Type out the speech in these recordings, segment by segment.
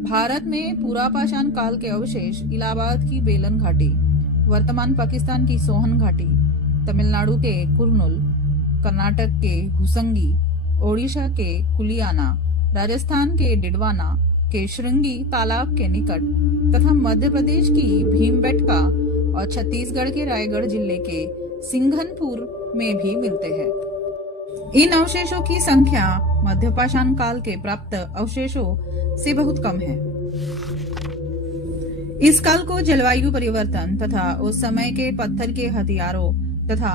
भारत में पुरापाषाण काल के अवशेष इलाहाबाद की बेलन घाटी, वर्तमान पाकिस्तान की सोहन घाटी, तमिलनाडु के कुरनूल, कर्नाटक के हुसंगी, ओडिशा के कुलियाना, राजस्थान के डिडवाना के श्रृंगी तालाब के निकट तथा मध्य प्रदेश की भीमबेटका और छत्तीसगढ़ के रायगढ़ जिले के सिंघनपुर में भी मिलते हैं। इन अवशेषों की संख्या मध्यपाषाण काल के प्राप्त अवशेषों से बहुत कम है। इस काल को जलवायु परिवर्तन तथा उस समय के पत्थर के हथियारों तथा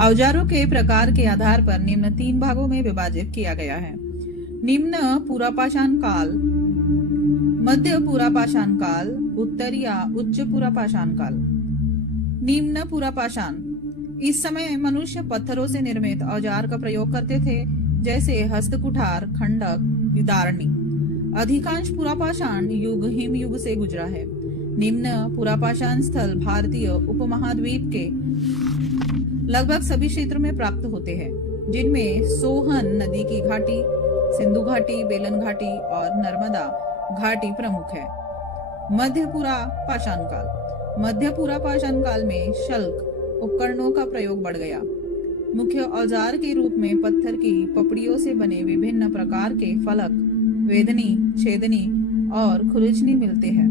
औजारों के प्रकार के आधार पर निम्न 3 भागों में विभाजित किया गया है। निम्न पुरापाषाण काल, मध्य पुरापाषाण काल, उत्तर या उच्च पुरापाषाण काल। निम्न पुरापाषाण, इस समय मनुष्य पत्थरों से निर्मित औजार का प्रयोग करते थे, जैसे हस्तकुठार, खंडक, विदारणी। अधिकांश पुरापाषाण युग हिमयुग से गुजरा है। निम्न पुरापाषाण स्थल भारतीय उपमहाद्वीप के लगभग सभी क्षेत्रों में प्राप्त होते हैं, जिनमें सोहन नदी की घाटी, सिंधु घाटी, बेलन घाटी और नर्मदा घाटी प्रमुख है। मध्य पुरापाषाण काल, मध्य पुरापाषाण काल में शल्क उपकरणों का प्रयोग बढ़ गया। मुख्य औजार के रूप में पत्थर की पपड़ियों से बने विभिन्न प्रकार के फलक, वेदनी, छेदनी और खुरचनी मिलते हैं।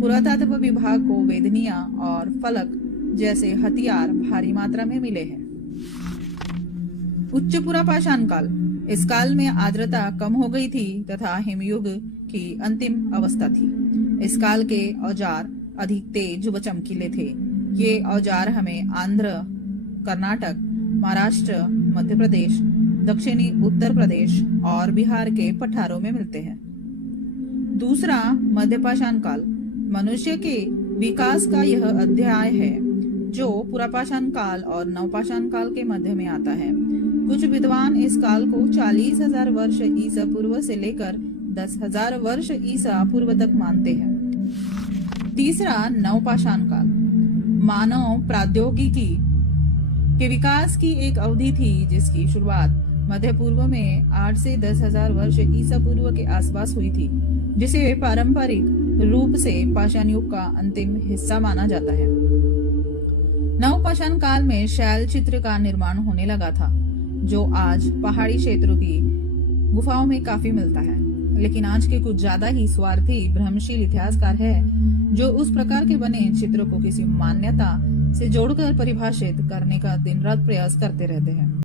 पुरातत्व विभाग को वेदनियां और फलक जैसे हथियार भारी मात्रा में मिले हैं। उच्च पुरापाषाण काल, इस काल में आर्द्रता कम हो गई थी तथा हिमयुग की अंतिम अवस्था थी। इस काल के औजार अधिक तेज व चमकीले थे। ये औजार हमें आंध्र, कर्नाटक, महाराष्ट्र, मध्य प्रदेश, दक्षिणी उत्तर प्रदेश और बिहार के पठारों में मिलते हैं। दूसरा मध्यपाषाण काल, मनुष्य के विकास का यह अध्याय है जो पुरापाषाण काल और नवपाषाण काल के मध्य में आता है। कुछ विद्वान इस काल को 40,000 वर्ष ईसा पूर्व से लेकर 10,000 वर्ष ईसा पूर्व तक मानते हैं। तीसरा नवपाषाण काल, मानव प्रौद्योगिकी के विकास की एक अवधि थी जिसकी शुरुआत मध्य पूर्व में 8 से 10,000 वर्ष ईसा पूर्व के आसपास हुई थी, जिसे पारंपरिक रूप से पाषाण युग का अंतिम हिस्सा माना जाता है। नवपाषाण काल में शैल चित्र का निर्माण होने लगा था, जो आज पहाड़ी क्षेत्रों की गुफाओं में काफी मिलता है। लेकिन आज के कुछ ज्यादा ही स्वार्थी भ्रमशील इतिहासकार हैं, जो उस प्रकार के बने चित्रों को किसी मान्यता से जोड़कर परिभाषित करने का दिन रात प्रयास करते रहते हैं।